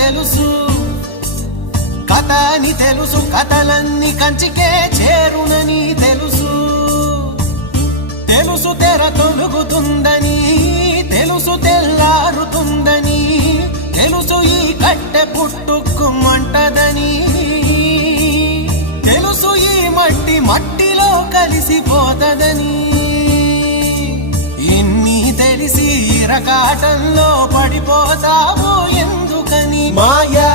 తెలుసు, కథ అని తెలుసు, కథలన్నీ కంచికే చేరునని తెలుసు. తెలుసు తెర తొలుగుతుందని, తెలుసు తెల్లారుతుందని, తెలుసు ఈ కట్టె పుట్టుకుమంటదని, తెలుసు ఈ మట్టి మట్టిలో కలిసిపోతదని. ఇన్ని తెలిసి ఇరకాటంలో పడిపోతావు ఎందుకని? మాయా